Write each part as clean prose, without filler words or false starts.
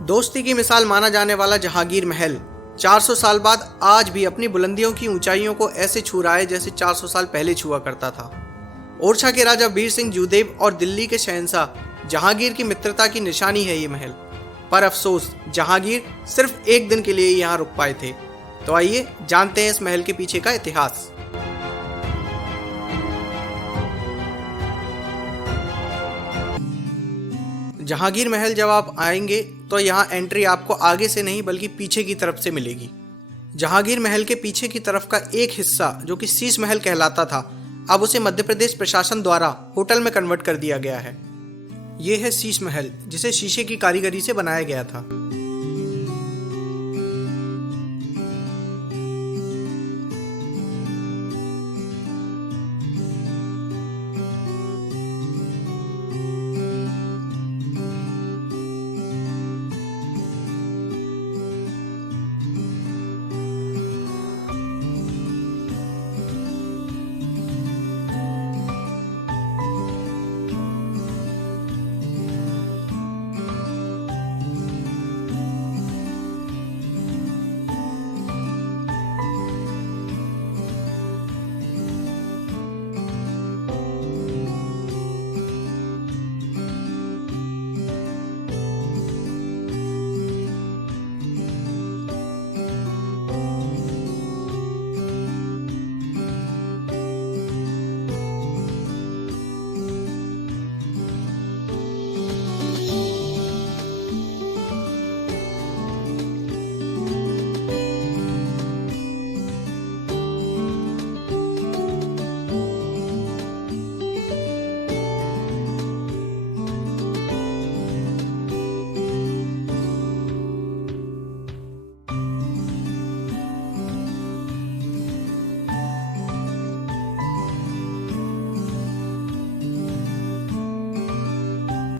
दोस्ती की मिसाल माना जाने वाला जहांगीर महल 400 साल बाद आज भी अपनी बुलंदियों की ऊंचाइयों को ऐसे छू रहा है जैसे 400 साल पहले छुआ करता था। ओरछा के राजा वीर सिंह जूदेव और दिल्ली के शहंशाह जहांगीर की मित्रता की निशानी है ये महल। पर अफसोस जहांगीर सिर्फ एक दिन के लिए यहाँ रुक पाए थे। तो आइए जानते हैं इस महल के पीछे का इतिहास। जहांगीर महल जब आप आएंगे तो यहाँ एंट्री आपको आगे से नहीं बल्कि पीछे की तरफ से मिलेगी। जहांगीर महल के पीछे की तरफ का एक हिस्सा जो कि शीश महल कहलाता था, अब उसे मध्य प्रदेश प्रशासन द्वारा होटल में कन्वर्ट कर दिया गया है। ये है शीश महल जिसे शीशे की कारीगरी से बनाया गया था।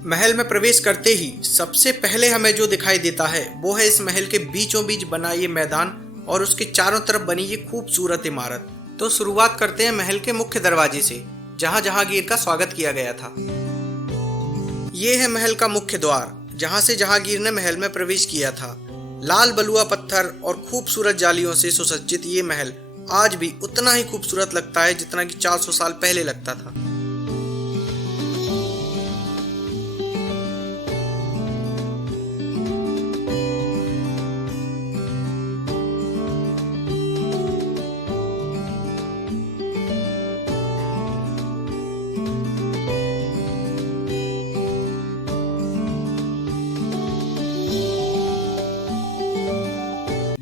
महल में प्रवेश करते ही सबसे पहले हमें जो दिखाई देता है वो है इस महल के बीचों बीच बना ये मैदान और उसके चारों तरफ बनी ये खूबसूरत इमारत। तो शुरुआत करते हैं महल के मुख्य दरवाजे से, जहां जहांगीर का स्वागत किया गया था। ये है महल का मुख्य द्वार, जहां से जहांगीर ने महल में प्रवेश किया था। लाल बलुआ पत्थर और खूबसूरत जालियों से सुसज्जित ये महल आज भी उतना ही खूबसूरत लगता है जितना कि 400 साल पहले लगता था।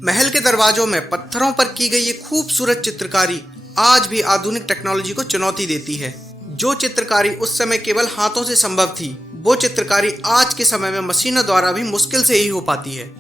महल के दरवाजों में पत्थरों पर की गई ये खूबसूरत चित्रकारी आज भी आधुनिक टेक्नोलॉजी को चुनौती देती है। जो चित्रकारी उस समय केवल हाथों से संभव थी, वो चित्रकारी आज के समय में मशीनों द्वारा भी मुश्किल से ही हो पाती है।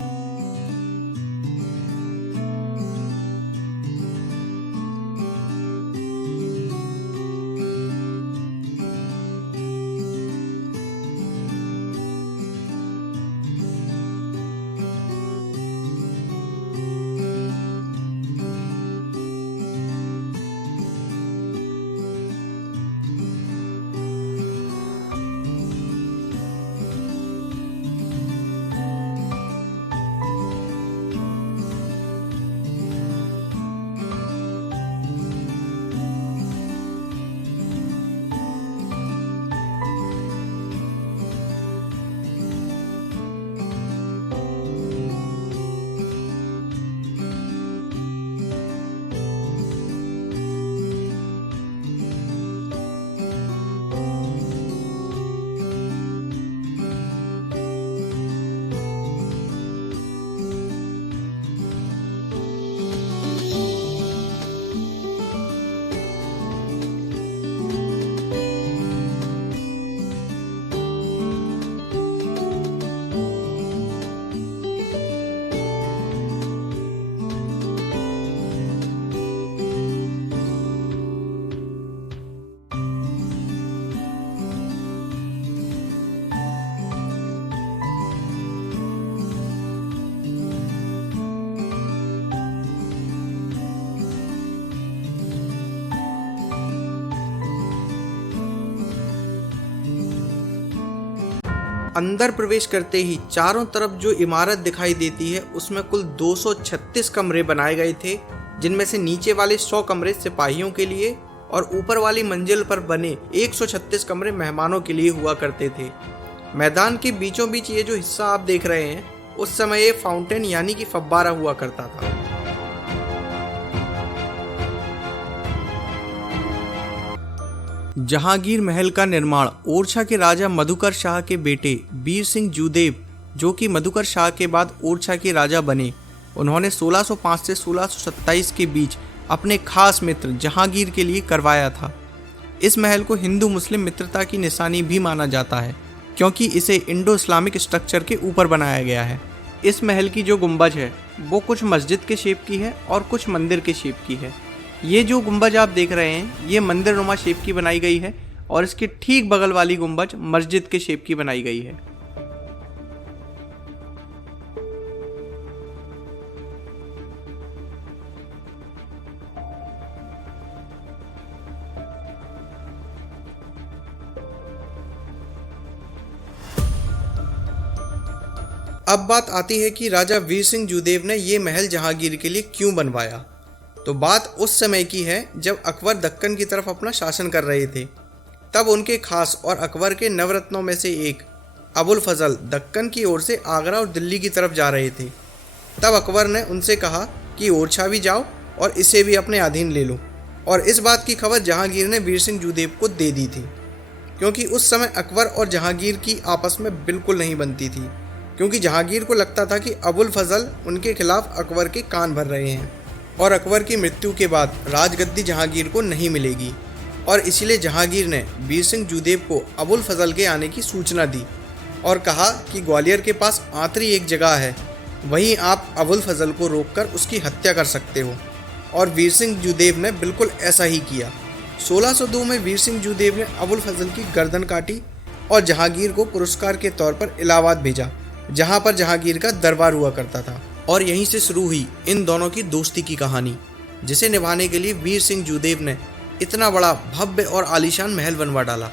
अंदर प्रवेश करते ही चारों तरफ जो इमारत दिखाई देती है उसमें कुल 236 कमरे बनाए गए थे, जिनमें से नीचे वाले 100 कमरे सिपाहियों के लिए और ऊपर वाली मंजिल पर बने 136 कमरे मेहमानों के लिए हुआ करते थे। मैदान के बीचों बीच ये जो हिस्सा आप देख रहे हैं, उस समय ये फाउंटेन यानी कि फव्वारा हुआ करता था। जहांगीर महल का निर्माण ओरछा के राजा मधुकर शाह के बेटे वीर सिंह जूदेव, जो कि मधुकर शाह के बाद ओरछा के राजा बने, उन्होंने 1605 से 1627 के बीच अपने खास मित्र जहांगीर के लिए करवाया था। इस महल को हिंदू मुस्लिम मित्रता की निशानी भी माना जाता है, क्योंकि इसे इंडो इस्लामिक स्ट्रक्चर के ऊपर बनाया गया है। इस महल की जो गुंबज है वो कुछ मस्जिद के शेप की है और कुछ मंदिर के शेप की है। ये जो गुंबज आप देख रहे हैं ये मंदिर नुमा शेप की बनाई गई है और इसके ठीक बगल वाली गुंबज मस्जिद के शेप की बनाई गई है। अब बात आती है कि राजा वीर सिंह जूदेव ने ये महल जहांगीर के लिए क्यों बनवाया। तो बात उस समय की है जब अकबर दक्कन की तरफ अपना शासन कर रहे थे। तब उनके खास और अकबर के नवरत्नों में से एक अबुल फजल दक्कन की ओर से आगरा और दिल्ली की तरफ जा रहे थे। तब अकबर ने उनसे कहा कि ओरछा भी जाओ और इसे भी अपने अधीन ले लो। और इस बात की खबर जहांगीर ने वीर सिंह जूदेव को दे दी थी, क्योंकि उस समय अकबर और जहांगीर की आपस में बिल्कुल नहीं बनती थी, क्योंकि जहांगीर को लगता था कि अबुल फजल उनके खिलाफ अकबर के कान भर रहे हैं और अकबर की मृत्यु के बाद राजगद्दी जहांगीर को नहीं मिलेगी। और इसीलिए जहांगीर ने वीर सिंह जूदेव को अबुल फजल के आने की सूचना दी और कहा कि ग्वालियर के पास आंतरी एक जगह है, वहीं आप अबुल फजल को रोककर उसकी हत्या कर सकते हो। और वीर सिंह जूदेव ने बिल्कुल ऐसा ही किया। 1602 में वीर सिंह जूदेव ने अबुल फजल की गर्दन काटी और जहांगीर को पुरस्कार के तौर पर इलाहाबाद भेजा, जहां पर जहांगीर का दरबार हुआ करता था। और यहीं से शुरू हुई इन दोनों की दोस्ती की कहानी, जिसे निभाने के लिए वीर सिंह जूदेव ने इतना बड़ा भव्य और आलीशान महल बनवा डाला।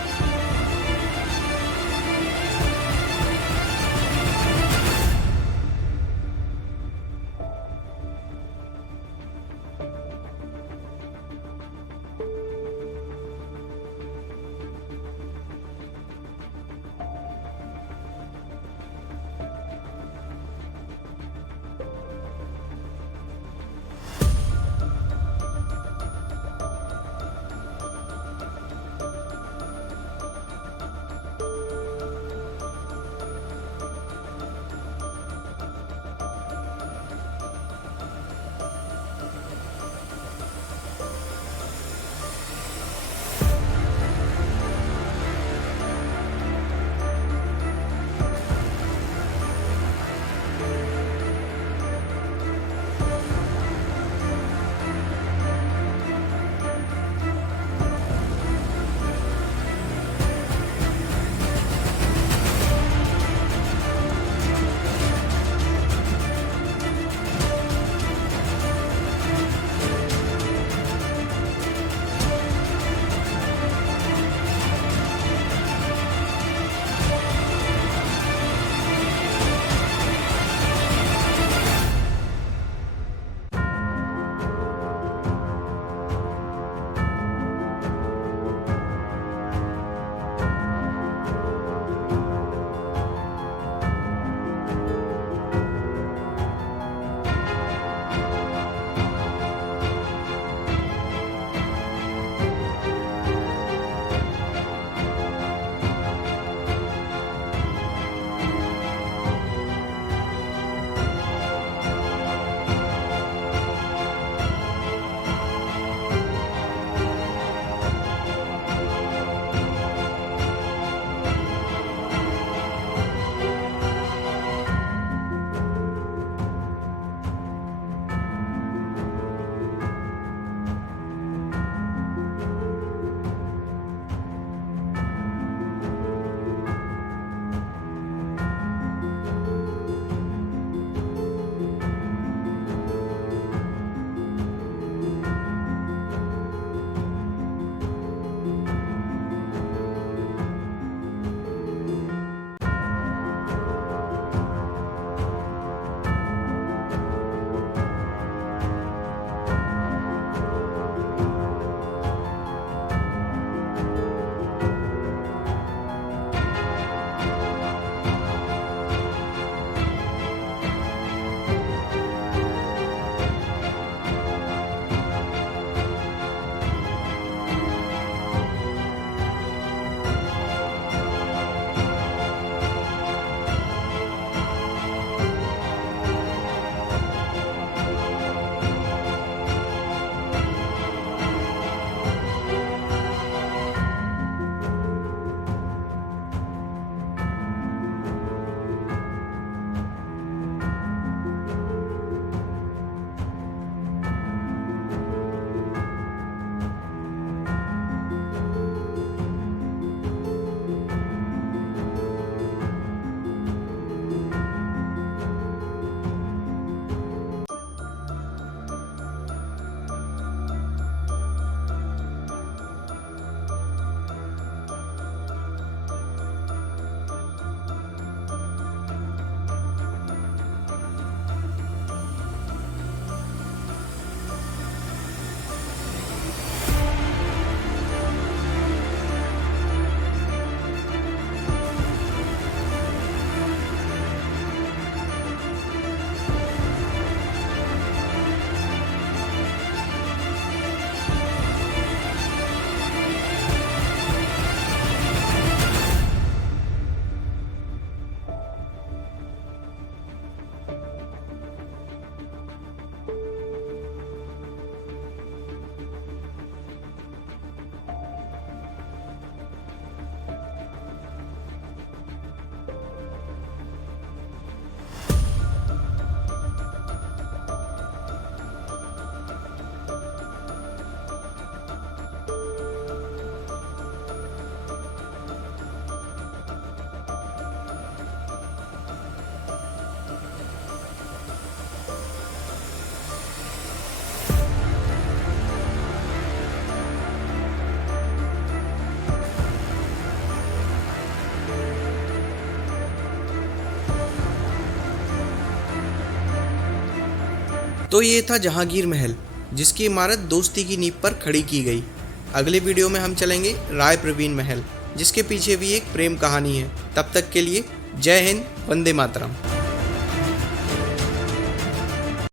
तो ये था जहांगीर महल, जिसकी इमारत दोस्ती की नींव पर खड़ी की गई। अगले वीडियो में हम चलेंगे राय प्रवीण महल, जिसके पीछे भी एक प्रेम कहानी है। तब तक के लिए जय हिंद, वंदे मातरम।